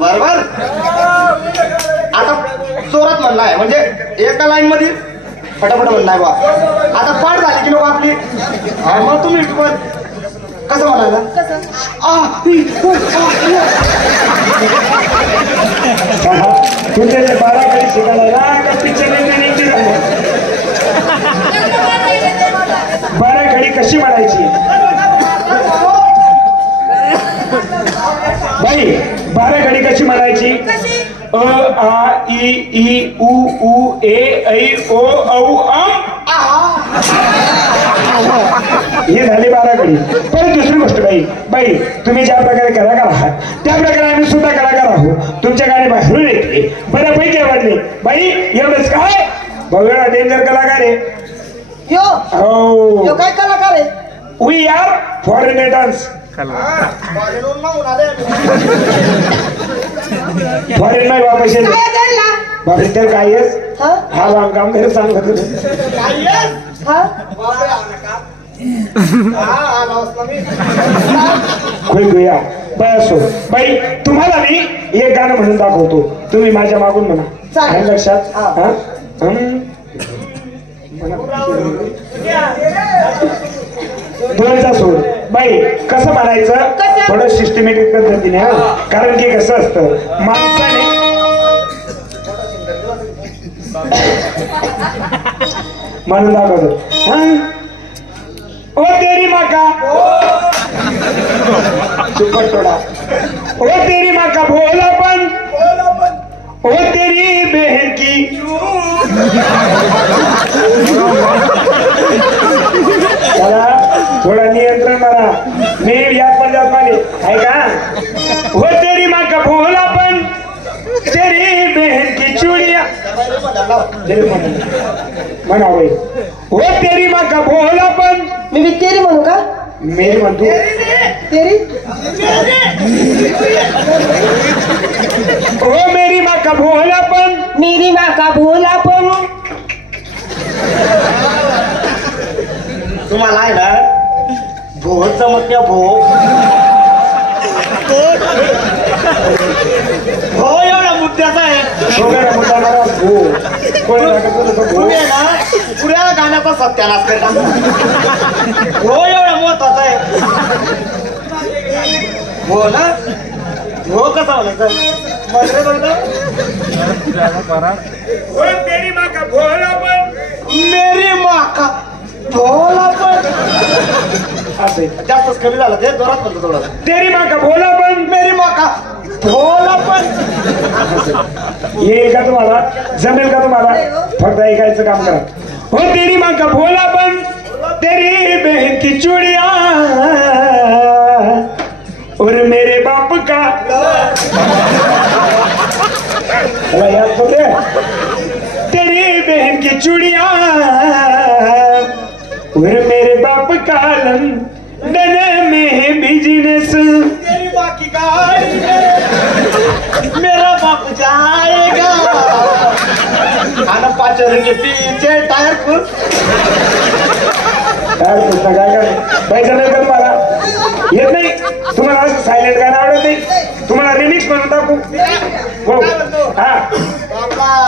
बरोबर. आता जोरात म्हणलाय म्हणजे एका लाईन मध्ये फटाफट म्हणलाय बा. आता पाठ झाली की लोक आपली. मग तुम्ही कसं म्हणायला तुझे 12 कडी शिकायला का पिक्चर 12 कडी कशी म्हणायची बाई? 12 कडी कशी म्हणायची? अ आ इ ई उ ऊ ए ऐ ओ औ हे झाली 12 कडी. परत दुसरी गोष्ट बाई तुम्ही ज्या प्रकारे कलाकार आहात त्या प्रकारे आम्ही सुद्धा कलाकार आहोत. तुमच्या गाणी बाहेरून येते बऱ्यापैकी आवडले बाई. एवढंच काय बघा डेंजर कलाकार आहे. हो काय कलाकार आहे? We R foreigners. फॉरेन नाही वापस बाबा तर काय हा काम कर सांगत असो बाई. तुम्हाला मी एक गाणं म्हणून दाखवतो. तुम्ही माझ्या मागून म्हणा. लक्षात दोनचा सोड बाई. कसं म्हणायचं थोडं सिस्टमॅटिक पद्धतीने. कारण की कसं असतं माणसाने म्हणून दाखवतो. ओ तेरी माँ का सुपर थोडा. ओ तेरी माँ का भोलापन. ओ तेरी बहन की थोड़ा नियंत्रण मारा. मी याद पण जात मागे आहे का? हो तेरी माँ का भोलापन तेरी बहन की चूड़िया म्हणा बाई. हो तेरी माँ का भोलापन. मी तेरी म्हणू का? मेरी म्हणतो तेरी. ओ मेरी माँ का भोलापन. मेरी माँ का भोलापन. तुम्हाला आहे ना भो चमकत्या भो एवढा मुद्द्याचा आहे. तुम्ही आहे ना पुऱ्या गाण्याचा सत्यानाश करता. हो एवढा महत्वाचा आहे. हो ना. हो कसा म्हणायचं तेरी माँ का भोलापन. मेरी माँ का भोलापन. जास्तच कमी झालं ते जोरात म्हणतो थोडं. तेरी माँ का भोलापन. मेरी माँ का भोलापन. येईल का तुम्हाला? जमेल का तुम्हाला? फक्त ऐकायचं काम करा. हो तेरी माँ का भोलापन तेरी बहन की चूड़िया और मेरे बाप का याद तो दे. तेरी बहन की चूड़िया और मेरे बाप का लंदन में बिजनेस. तेरी माँ की गाड़ी मेरा बाप जाएगा. आना 5 के पीछे टायर खुश. काय पुस्तक काय का बाई? जमेल का तुम्हाला? येत नाही तुम्हाला? असं सायलेंट गाणं आवडत नाही तुम्हाला? रिमिक्स म्हणून टाकू. हो हा